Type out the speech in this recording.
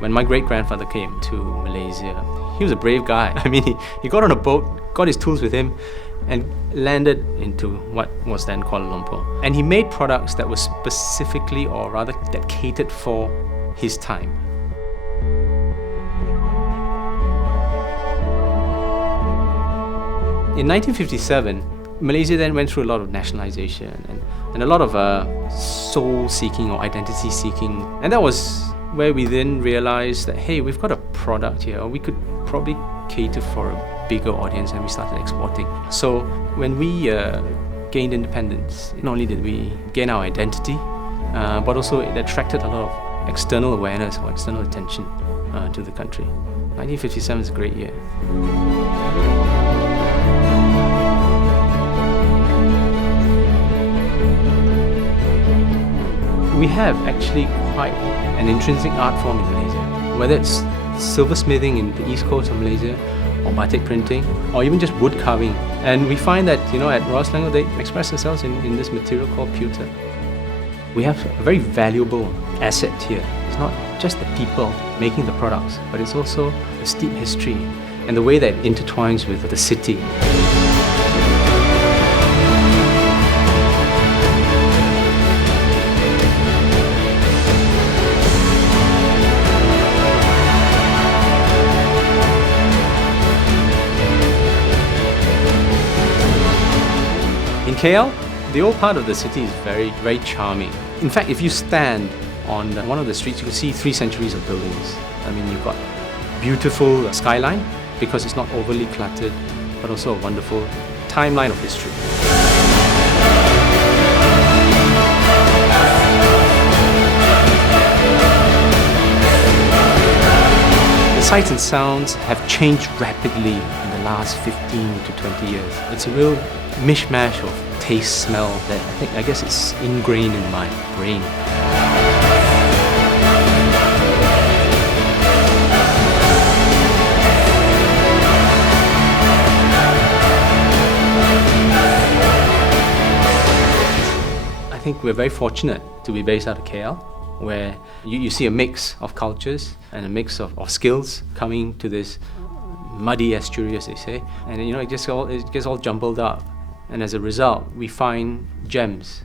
When my great-grandfather came to Malaysia, he was a brave guy. I mean, he got on a boat, got his tools with him, and landed into what was then Kuala Lumpur. And he made products that were specifically, or rather, that catered for his time. In 1957, Malaysia then went through a lot of nationalization and a lot of soul-seeking or identity-seeking. And that was where we then realized that, hey, we've got a product here. We could probably cater for a bigger audience, and we started exporting. So when we gained independence, not only did we gain our identity, but also it attracted a lot of external awareness or external attention to the country. 1957 is a great year. We have actually quite an intrinsic art form in Malaysia, whether it's silversmithing in the east coast of Malaysia, or batik printing, or even just wood carving. And we find that, at Royal Selangor, they express themselves in this material called pewter. We have a very valuable asset here. It's not just the people making the products, but it's also the steep history and the way that it intertwines with the city. In KL, the old part of the city is very, very charming. In fact, if you stand on one of the streets, you can see 3 centuries of buildings. I mean, you've got beautiful skyline because it's not overly cluttered, but also a wonderful timeline of history. The sights and sounds have changed rapidly in the last 15 to 20 years. It's a real mishmash of taste, smell that I guess it's ingrained in my brain. I think we're very fortunate to be based out of KL, where you see a mix of cultures and a mix of skills coming to this muddy estuary, as they say, and it gets all jumbled up. And as a result, we find gems